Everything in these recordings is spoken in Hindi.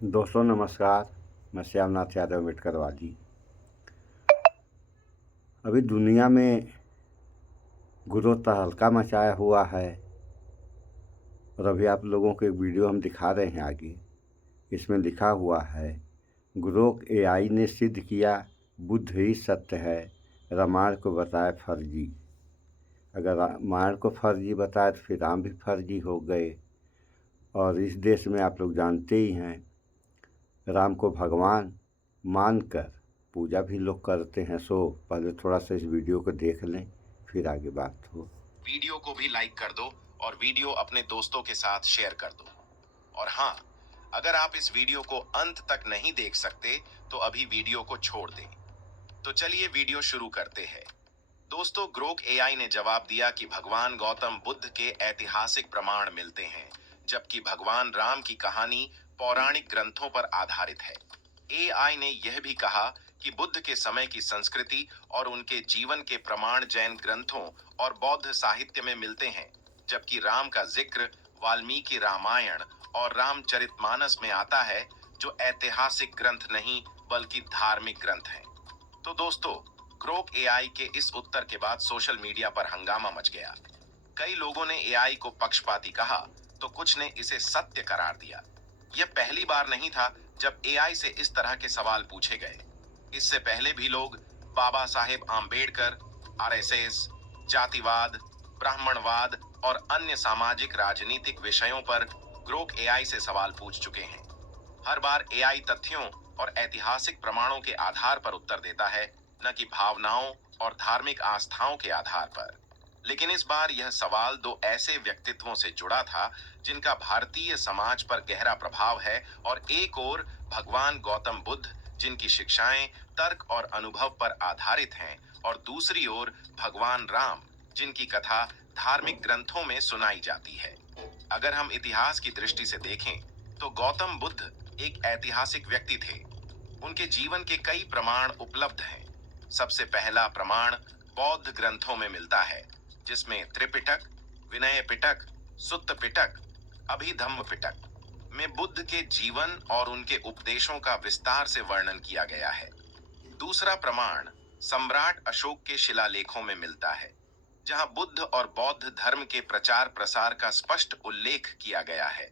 दोस्तों नमस्कार। मैं श्यामनाथ यादव अम्बेडकरवादी। अभी दुनिया में ग्रोथ तहलका मचाया हुआ है और अभी आप लोगों को एक वीडियो हम दिखा रहे हैं आगे। इसमें लिखा हुआ है, ग्रोक एआई ने सिद्ध किया बुद्ध ही सत्य है, रामायण को बताया फर्जी। अगर रामायण को फर्जी बताया तो फिर राम भी फर्जी हो गए। और इस देश में आप लोग जानते ही हैं, राम को भगवान मानकर पूजा भी लोग करते हैं। सो पहले थोड़ा सा इस वीडियो को देख लें, फिर आगे बात हो। वीडियो को भी लाइक कर दो और वीडियो अपने दोस्तों के साथ शेयर कर दो। और हाँ, अगर आप इस वीडियो को अंत तक नहीं देख सकते तो अभी वीडियो को छोड़ दें। तो चलिए वीडियो शुरू करते हैं। दोस्तों, ग्रोक एआई ने जवाब दिया कि भगवान गौतम बुद्ध के ऐतिहासिक प्रमाण मिलते हैं, जबकि भगवान राम की कहानी पौराणिक ग्रंथों पर आधारित है। एआई ने यह भी कहा कि बुद्ध के समय की संस्कृति और उनके जीवन के प्रमाण जैन ग्रंथों और बौद्ध साहित्य में मिलते हैं, जबकि राम का जिक्र वाल्मीकि रामायण और रामचरितमानस में आता है, जो ऐतिहासिक ग्रंथ नहीं बल्कि धार्मिक ग्रंथ हैं। तो दोस्तों, ग्रोक एआई के इस उत्तर के बाद सोशल मीडिया पर हंगामा मच गया। कई लोगों ने एआई को पक्षपाती कहा तो कुछ ने इसे सत्य करार दिया। यह पहली बार नहीं था जब एआई से इस तरह के सवाल पूछे गए। इससे पहले भी लोग बाबा साहेब आम्बेडकर, आरएसएस, जातिवाद, ब्राह्मणवाद और अन्य सामाजिक राजनीतिक विषयों पर ग्रोक एआई से सवाल पूछ चुके हैं। हर बार एआई तथ्यों और ऐतिहासिक प्रमाणों के आधार पर उत्तर देता है, न कि भावनाओं और धार्मिक आस्थाओं के आधार पर। लेकिन इस बार यह सवाल दो ऐसे व्यक्तित्वों से जुड़ा था जिनका भारतीय समाज पर गहरा प्रभाव है, और एक ओर भगवान गौतम बुद्ध, जिनकी शिक्षाएं तर्क और अनुभव पर आधारित हैं, और दूसरी ओर भगवान राम, जिनकी कथा धार्मिक ग्रंथों में सुनाई जाती है। अगर हम इतिहास की दृष्टि से देखें तो गौतम बुद्ध एक ऐतिहासिक व्यक्ति थे। उनके जीवन के कई प्रमाण उपलब्ध हैं। सबसे पहला प्रमाण बौद्ध ग्रंथों में मिलता है, जिसमें त्रिपिटक, विनय पिटक, सुत्त पिटक, अभिधम्म पिटक में बुद्ध के जीवन और उनके उपदेशों का विस्तार से वर्णन किया गया है। दूसरा प्रमाण सम्राट अशोक के शिलालेखों में मिलता है, जहां बुद्ध और बौद्ध धर्म के प्रचार प्रसार का स्पष्ट उल्लेख किया गया है।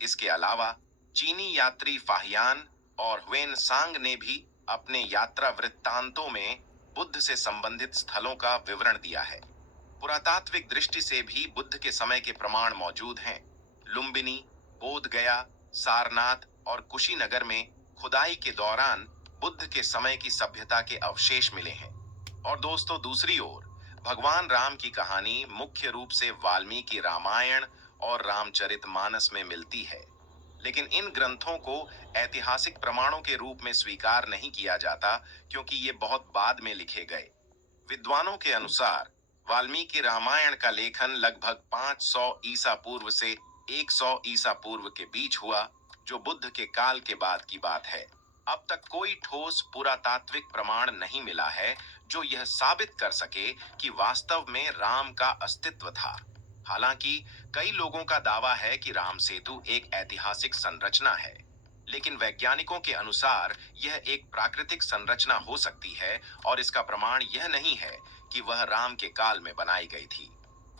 इसके अलावा चीनी यात्री फाहियान और ह्वेन सांग ने भी अपने यात्रा वृत्तांतों में बुद्ध से संबंधित स्थलों का विवरण दिया है। पुरातात्विक दृष्टि से भी बुद्ध के समय के प्रमाण मौजूद हैं। लुम्बिनी, बोध गया, सारनाथ और कुशीनगर में खुदाई के दौरान बुद्ध के समय की सभ्यता के अवशेष मिले हैं। और दोस्तों, दूसरी ओर भगवान राम की कहानी मुख्य रूप से वाल्मीकि रामायण और रामचरितमानस में मिलती है। लेकिन इन ग्रंथों को ऐतिहासिक प्रमाणों के रूप में स्वीकार नहीं किया जाता, क्योंकि ये बहुत बाद में लिखे गए। विद्वानों के अनुसार वाल्मीकि रामायण का लेखन लगभग 500 ईसा पूर्व से 100 ईसा पूर्व के बीच हुआ, जो बुद्ध के काल के बाद की बात है। अब तक कोई ठोस पुरातात्विक प्रमाण नहीं मिला है जो यह साबित कर सके कि वास्तव में राम का अस्तित्व था। हालांकि कई लोगों का दावा है कि राम सेतु एक ऐतिहासिक संरचना है, लेकिन वैज्ञानिकों के अनुसार यह एक प्राकृतिक संरचना हो सकती है, और इसका प्रमाण यह नहीं है कि वह राम के काल में बनाई गई थी।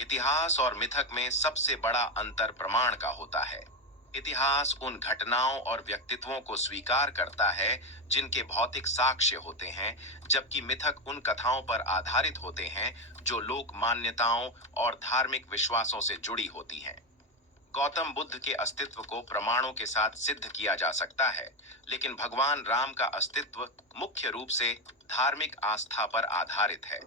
इतिहास और मिथक में सबसे बड़ा अंतर प्रमाण का होता है। इतिहास उन घटनाओं और व्यक्तित्वों को स्वीकार करता है जिनके भौतिक साक्ष्य होते हैं, जबकि मिथक उन कथाओं पर आधारित होते हैं जो लोक मान्यताओं और धार्मिक विश्वासों से जुड़ी होती हैं। गौतम बुद्ध के अस्तित्व को प्रमाणों के साथ सिद्ध किया जा सकता है, लेकिन भगवान राम का अस्तित्व मुख्य रूप से धार्मिक आस्था पर आधारित है।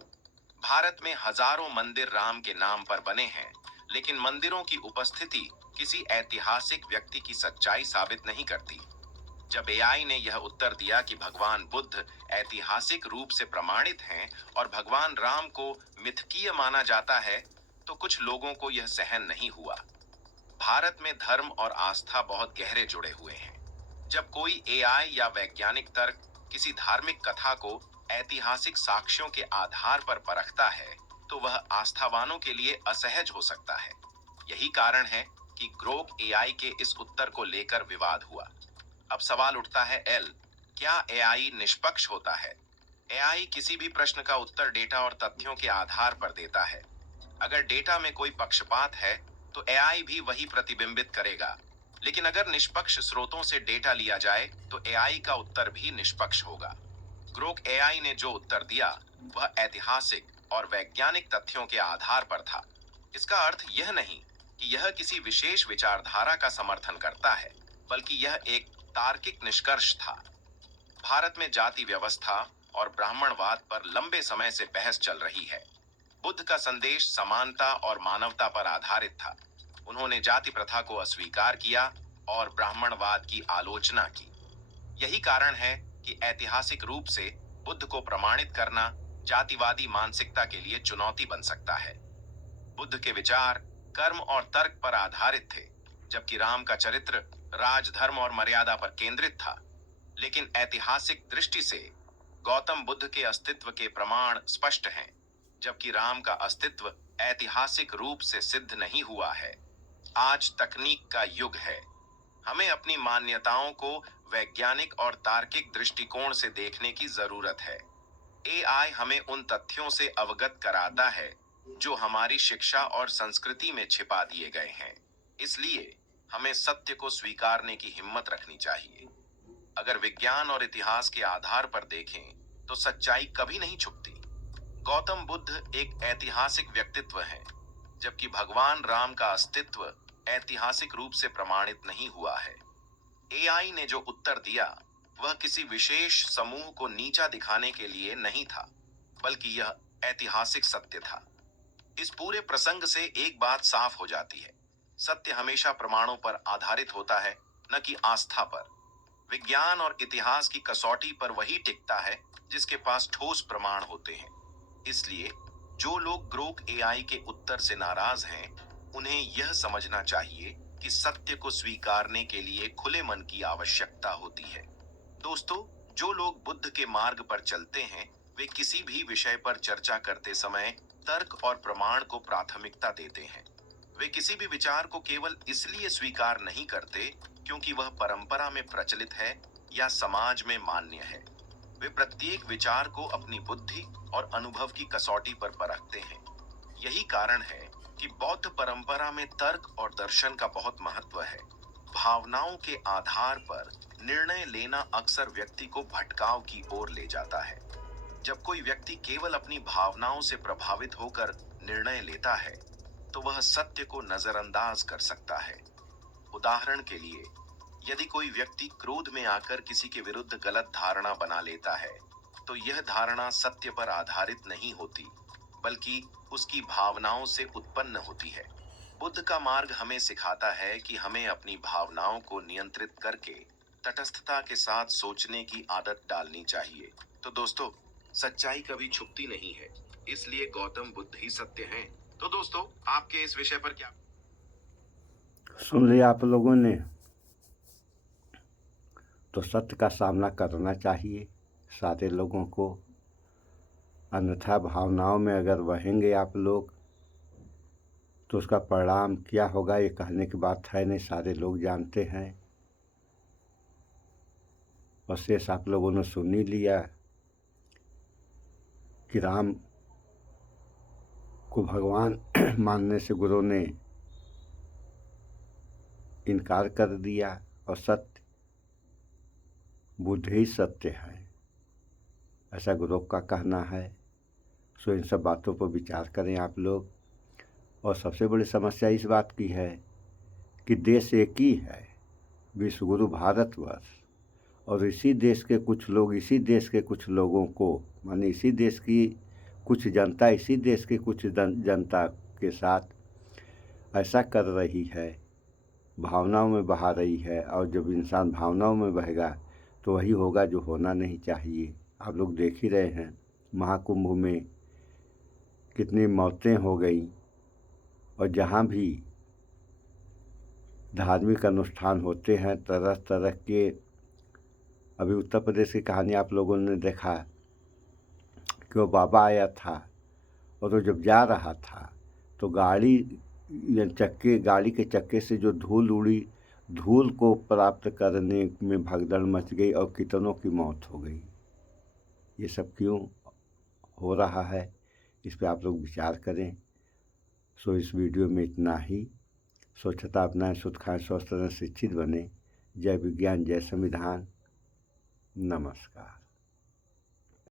भारत में हजारों मंदिर राम के नाम पर बने हैं, लेकिन मंदिरों की उपस्थिति किसी ऐतिहासिक व्यक्ति की सच्चाई साबित नहीं करती। जब एआई ने यह उत्तर दिया कि भगवान बुद्ध ऐतिहासिक रूप से प्रमाणित हैं और भगवान राम को मिथकीय माना जाता है, तो कुछ लोगों को यह सहन नहीं हुआ। भारत में धर्म और आस्था बहुत गहरे जुड़े हुए हैं। जब कोई एआई या वैज्ञानिक तर्क किसी धार्मिक कथा को ऐतिहासिक साक्ष्यों के आधार पर परखता है, तो वह आस्थावानों के लिए असहज हो सकता है। यही कारण है कि ग्रोक एआई के इस उत्तर को लेकर विवाद हुआ। अब सवाल उठता है एल, क्या एआई निष्पक्ष होता है? एआई किसी भी प्रश्न का उत्तर डेटा और तथ्यों के आधार पर देता है। अगर डेटा में कोई पक्षपात है तो एआई भी वही प्रतिबिंबित करेगा। लेकिन अगर निष्पक्ष स्रोतों से डेटा लिया जाए तो एआई का उत्तर भी निष्पक्ष होगा। ग्रोक एआई ने जो उत्तर दिया वह ऐतिहासिक और वैज्ञानिक तथ्यों के आधार पर था। इसका अर्थ यह नहीं कि यह किसी विशेष विचारधारा का समर्थन करता है, बल्कि यह एक तार्किक निष्कर्ष था। भारत में जाति व्यवस्था और ब्राह्मणवाद पर लंबे समय से बहस चल रही है। बुद्ध का संदेश समानता और मानवता पर आधारित था। उन्होंने जाति प्रथा को अस्वीकार किया और ब्राह्मणवाद की आलोचना की। यही कारण है कि ऐतिहासिक रूप से बुद्ध को प्रमाणित करना जातिवादी मानसिकता के लिए चुनौती बन सकता है। बुद्ध के विचार कर्म और तर्क पर आधारित थे, जबकि राम का चरित्र राजधर्म और मर्यादा पर केंद्रित था। लेकिन ऐतिहासिक दृष्टि से गौतम बुद्ध के अस्तित्व के प्रमाण स्पष्ट हैं, जबकि राम का अस्तित्व ऐतिहासिक रूप से सिद्ध नहीं हुआ है। आज तकनीक का युग है। हमें अपनी मान्यताओं को वैज्ञानिक और तार्किक दृष्टिकोण से देखने की जरूरत है। एआई हमें उन तथ्यों से अवगत कराता है जो हमारी शिक्षा और संस्कृति में छिपा दिए गए हैं। इसलिए हमें सत्य को स्वीकारने की हिम्मत रखनी चाहिए। अगर विज्ञान और इतिहास के आधार पर देखें तो सच्चाई कभी नहीं छुपती। गौतम बुद्ध एक ऐतिहासिक व्यक्तित्व हैं, जबकि भगवान राम का अस्तित्व ऐतिहासिक रूप से प्रमाणित नहीं हुआ है। एआई ने जो उत्तर दिया वह किसी विशेष समूह को नीचा दिखाने के लिए नहीं था, बल्कि यह ऐतिहासिक सत्य था। इस पूरे प्रसंग से एक बात साफ हो जाती है, सत्य हमेशा प्रमाणों पर आधारित होता है, न कि आस्था पर। विज्ञान और इतिहास की कसौटी पर वही टिकता है जिसके पास ठोस प्रमाण होते हैं। इसलिए जो लोग ग्रोक एआई के उत्तर से नाराज हैं, उन्हें यह समझना चाहिए कि सत्य को स्वीकारने के लिए खुले मन की आवश्यकता होती है। दोस्तों, जो लोग बुद्ध के मार्ग पर चलते हैं, वे किसी भी विषय पर चर्चा करते समय तर्क और प्रमाण को प्राथमिकता देते हैं। वे किसी भी विचार को केवल इसलिए स्वीकार नहीं करते क्योंकि वह परंपरा में प्रचलित है या समाज में मान्य है। वे प्रत्येक विचार को अपनी बुद्धि और अनुभव की कसौटी पर परखते हैं। यही कारण है कि बौद्ध परंपरा में तर्क और दर्शन का बहुत महत्व है। भावनाओं के आधार पर निर्णय लेना अक्सर व्यक्ति को भटकाव की ओर ले जाता है। जब कोई व्यक्ति केवल अपनी भावनाओं से प्रभावित होकर निर्णय लेता है, तो वह सत्य को नजरअंदाज कर सकता है। उदाहरण के लिए, यदि कोई व्यक्ति क्रोध में आकर किसी के विरुद्ध गलत धारणा बना लेता है, तो यह धारणा सत्य पर आधारित नहीं होती, बल्कि उसकी भावनाओं से उत्पन्न होती है। बुद्ध का मार्ग हमें सिखाता है कि हमें अपनी भावनाओं को नियंत्रित करके तटस्थता के साथ सोचने की आदत डालनी चाहिए। तो दोस्तों, सच्चाई कभी छुपती नहीं है, इसलिए गौतम बुद्ध ही सत्य हैं। तो दोस्तों, आपके इस विषय पर क्या? सुन लिया आप लोगों ने, तो सत्य का सामना करना चाहिए सारे लोगों को। अन्यथा भावनाओं में अगर बहेंगे आप लोग तो उसका परिणाम क्या होगा ये कहने की बात है नहीं, सारे लोग जानते हैं। और शेष आप लोगों ने सुन ही लिया कि राम को भगवान मानने से गुरु ने इनकार कर दिया और सत्य बुद्ध ही सत्य है, ऐसा गुरु का कहना है। सो इन सब बातों पर विचार करें आप लोग। और सबसे बड़ी समस्या इस बात की है कि देश एक ही है, विश्वगुरु भारतवर्ष, और इसी देश के कुछ लोग इसी देश के कुछ लोगों को, माने इसी देश की कुछ जनता इसी देश के कुछ जनता के साथ ऐसा कर रही है, भावनाओं में बहा रही है। और जब इंसान भावनाओं में बहेगा तो वही होगा जो होना नहीं चाहिए। आप लोग देख ही रहे हैं महाकुंभ में कितनी मौतें हो गई, और जहाँ भी धार्मिक अनुष्ठान होते हैं तरह तरह के, अभी उत्तर प्रदेश की कहानी आप लोगों ने देखा कि वो बाबा आया था और वो जब जा रहा था तो गाड़ी के चक्के से जो धूल उड़ी, धूल को प्राप्त करने में भगदड़ मच गई और कितनों की मौत हो गई। ये सब क्यों हो रहा है, इस पे आप लोग विचार करें। सो इस वीडियो में इतना ही। स्वच्छता अपनाएं, शुद्ध खाएं, स्वस्थ रहें, शिक्षित बने। जय विज्ञान, जय संविधान। नमस्कार।